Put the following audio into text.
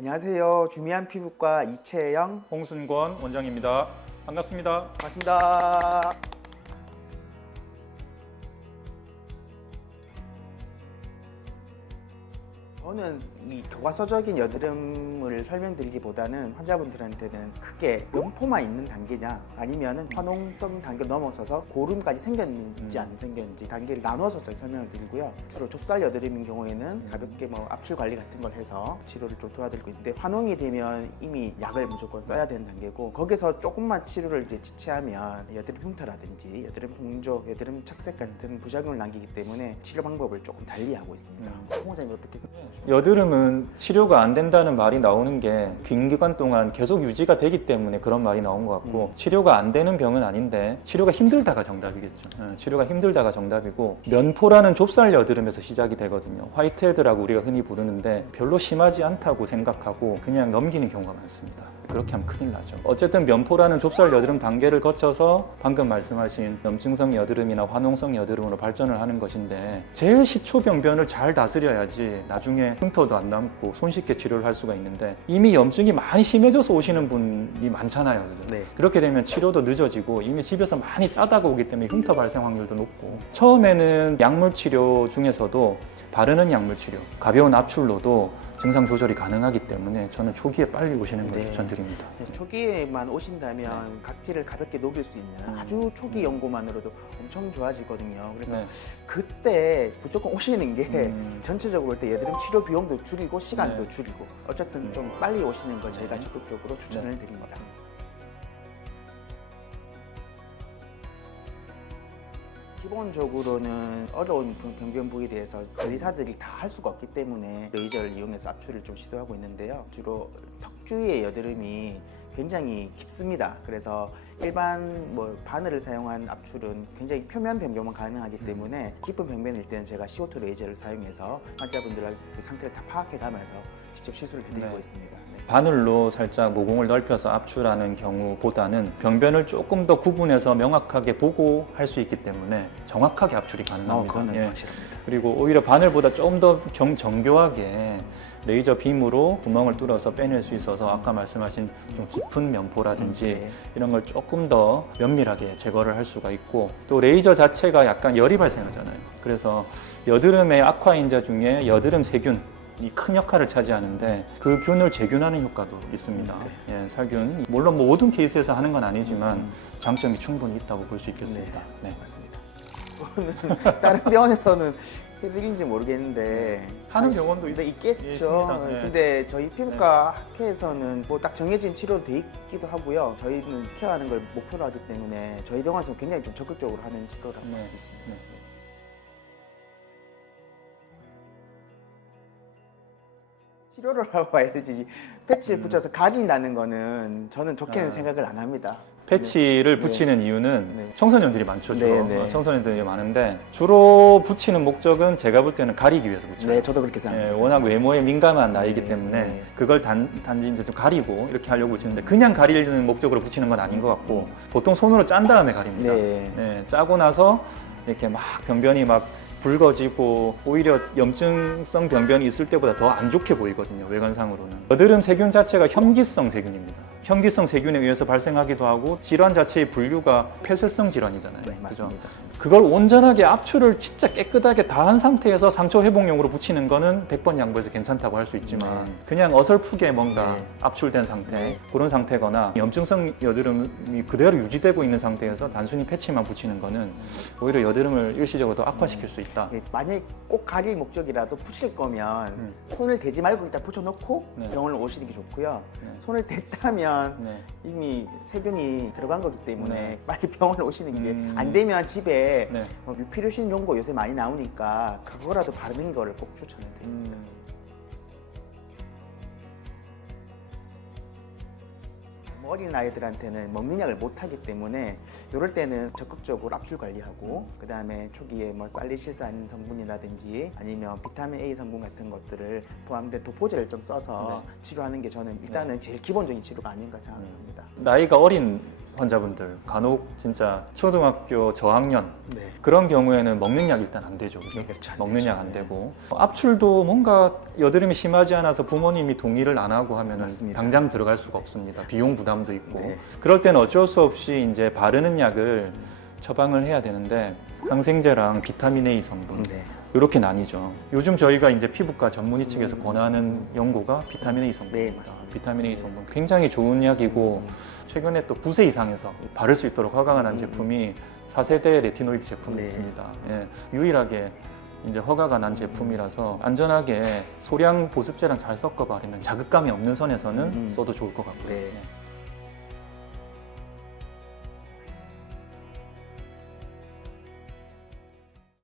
안녕하세요. 주미한 피부과 이채영 홍순권 원장입니다. 반갑습니다. 반갑습니다. 저는 이 교과서적인 여드름을 설명드리기보다는 환자분들한테는 크게 면포만 있는 단계냐 아니면은 화농성 단계 넘어서서 고름까지 생겼는지 안 생겼는지 단계를 좀 설명을 드리고요. 주로 좁쌀 여드름인 경우에는 가볍게 뭐 압출 관리 같은 걸 해서 치료를 좀 도와드리고 있는데 화농이 되면 이미 약을 무조건 써야 되는 단계고 거기서 조금만 치료를 이제 지체하면 여드름 흉터라든지 여드름 홍조, 여드름 착색 같은 부작용을 남기기 때문에 치료 방법을 조금 달리 하고 있습니다. 음. 홍 원장님 어떻게 여드름은 치료가 안 된다는 말이 나오는 게 긴 기간 동안 계속 유지가 되기 때문에 그런 말이 나온 것 같고 치료가 안 되는 병은 아닌데 치료가 힘들다가 정답이겠죠. 예, 치료가 힘들다가 정답이고 면포라는 좁쌀 여드름에서 시작이 되거든요. 화이트헤드라고 우리가 흔히 부르는데 별로 심하지 않다고 생각하고 그냥 넘기는 경우가 많습니다. 그렇게 하면 큰일 나죠. 어쨌든 면포라는 좁쌀 여드름 단계를 거쳐서 방금 말씀하신 염증성 여드름이나 화농성 여드름으로 발전을 하는 것인데 제일 시초병변을 잘 다스려야지 나중에 흉터도 안 남고 손쉽게 치료를 할 수가 있는데 이미 염증이 많이 심해져서 오시는 분이 많잖아요. 그죠? 네. 그렇게 되면 치료도 늦어지고 이미 집에서 많이 짜다가 오기 때문에 흉터 발생 확률도 높고 처음에는 약물 치료 중에서도 바르는 약물 치료, 가벼운 압출로도 증상 조절이 가능하기 때문에 저는 초기에 빨리 오시는 걸 네. 추천드립니다. 네, 초기에만 오신다면 각질을 가볍게 녹일 수 있는 음. 아주 초기 연고만으로도 엄청 좋아지거든요. 그래서 네. 그때 무조건 오시는 게 음. 전체적으로 볼 때 여드름 치료 비용도 줄이고 시간도 네. 줄이고 어쨌든 네. 좀 빨리 오시는 걸 저희가 네. 적극적으로 추천을 드립니다. 기본적으로는 어려운 부위에 대해서 의사들이 다 할 수가 없기 때문에 레이저를 이용해서 압출을 좀 시도하고 있는데요. 주로 턱 주위의 여드름이 굉장히 깊습니다. 그래서 일반 뭐 바늘을 사용한 압출은 굉장히 표면 변경만 가능하기 때문에 깊은 병변일 때는 제가 CO2 레이저를 사용해서 환자분들의 그 상태를 다 파악해 가면서 직접 시술을 해드리고 네. 있습니다. 네. 바늘로 살짝 모공을 넓혀서 압출하는 경우보다는 병변을 조금 더 구분해서 명확하게 보고 할 수 있기 때문에 정확하게 압출이 어, 가능합니다. 그거는 예. 확실합니다. 그리고 오히려 바늘보다 좀 더 정교하게 레이저 빔으로 구멍을 뚫어서 빼낼 수 있어서 아까 말씀하신 좀 깊은 면포라든지 네. 이런 걸 조금 더 면밀하게 제거를 할 수가 있고 또 레이저 자체가 약간 열이 발생하잖아요. 그래서 여드름의 악화인자 중에 여드름 세균 이 큰 역할을 차지하는데 그 균을 재균하는 효과도 있습니다. 예, 살균 물론 뭐 모든 케이스에서 하는 건 아니지만 음. 장점이 충분히 있다고 볼 수 있겠습니다. 네. 맞습니다. 저는 다른 병원에서는 해드린지 모르겠는데 하는 사실- 병원도 있- 네, 있겠죠. 있습니다. 네. 근데 저희 피부과 학회에서는 뭐 딱 정해진 치료로 돼 있기도 하고요. 저희는 케어하는 걸 목표로 하기 때문에 저희 병원에서는 굉장히 좀 적극적으로 하는 치료라고 네. 할수 있습니다. 네. 치료를 하고 와야 되지 패치를 음. 붙여서 가린다는 거는 저는 좋게는 아. 생각을 안 합니다. 패치를 네. 붙이는 이유는 네. 청소년들이 많죠. 주로. 네, 네. 어, 청소년들이 많은데 주로 붙이는 목적은 제가 볼 때는 가리기 위해서 붙여요. 네, 저도 그렇게 예, 생각합니다. 워낙 외모에 민감한 나이기 네, 때문에 네. 그걸 단, 단지 이제 좀 가리고 이렇게 하려고 붙이는데 그냥 가리는 목적으로 붙이는 건 아닌 것 같고 보통 손으로 짠 다음에 가립니다. 네. 네, 짜고 나서 이렇게 막 변변이 막 붉어지고 오히려 염증성 변변이 있을 때보다 더 안 좋게 보이거든요 외관상으로는 여드름 세균 자체가 혐기성 세균입니다 혐기성 세균에 의해서 발생하기도 하고 질환 자체의 분류가 폐쇄성 질환이잖아요 네, 그죠? 맞습니다. 그 걸 온전하게 압출을 진짜 깨끗하게 다 한 상태에서 상처 회복용으로 붙이는 거는 100번 양보해서 괜찮다고 할 수 있지만 네. 그냥 어설프게 뭔가 네. 압출된 상태 네. 그런 상태거나 염증성 여드름이 그대로 유지되고 있는 상태에서 단순히 패치만 붙이는 거는 오히려 여드름을 일시적으로 더 악화시킬 수 있다. 예, 만약 꼭 가릴 목적이라도 붙일 거면 음. 손을 대지 말고 일단 붙여놓고 네. 병원을 오시는 게 좋고요. 네. 손을 댔다면 네. 이미 세균이 들어간 거기 때문에 네. 빨리 병원을 오시는 게 음. 안 되면 집에 네. 뭐 유피루신 용고 요새 많이 나오니까 그거라도 바르는 거를 꼭 추천을 드립니다. 음. 뭐 어린 아이들한테는 먹는 약을 못 하기 때문에 이럴 때는 적극적으로 압출 관리하고 그 다음에 초기에 뭐 살리실산 성분이라든지 아니면 비타민 A 성분 같은 것들을 포함된 도포제를 좀 써서 치료하는 게 저는 일단은 제일 기본적인 치료가 아닌가 생각합니다. 나이가 어린 환자분들 간혹 진짜 초등학교 저학년 네. 그런 경우에는 먹는 약 일단 안 되죠. 그죠? 그렇죠, 안 먹는 되죠. 약 안 네. 되고 압출도 뭔가 여드름이 심하지 않아서 부모님이 동의를 안 하고 하면은 맞습니다. 당장 들어갈 수가 없습니다. 비용 부담도 있고 네. 그럴 때는 어쩔 수 없이 이제 바르는 약을 처방을 해야 되는데 항생제랑 비타민 A 성분 네. 이렇게 나뉘죠. 요즘 저희가 이제 피부과 전문의 측에서 권하는 연고가 비타민 A 성분입니다. 네, 맞습니다. 비타민 A 성분 굉장히 좋은 약이고 최근에 또 9세 이상에서 바를 수 있도록 허가가 난 음. 제품이 4세대 레티노이드 제품이 네. 있습니다. 예, 유일하게 이제 허가가 난 제품이라서 안전하게 소량 보습제랑 잘 섞어 바르면 자극감이 없는 선에서는 음. 써도 좋을 것 같고요. 네. 예.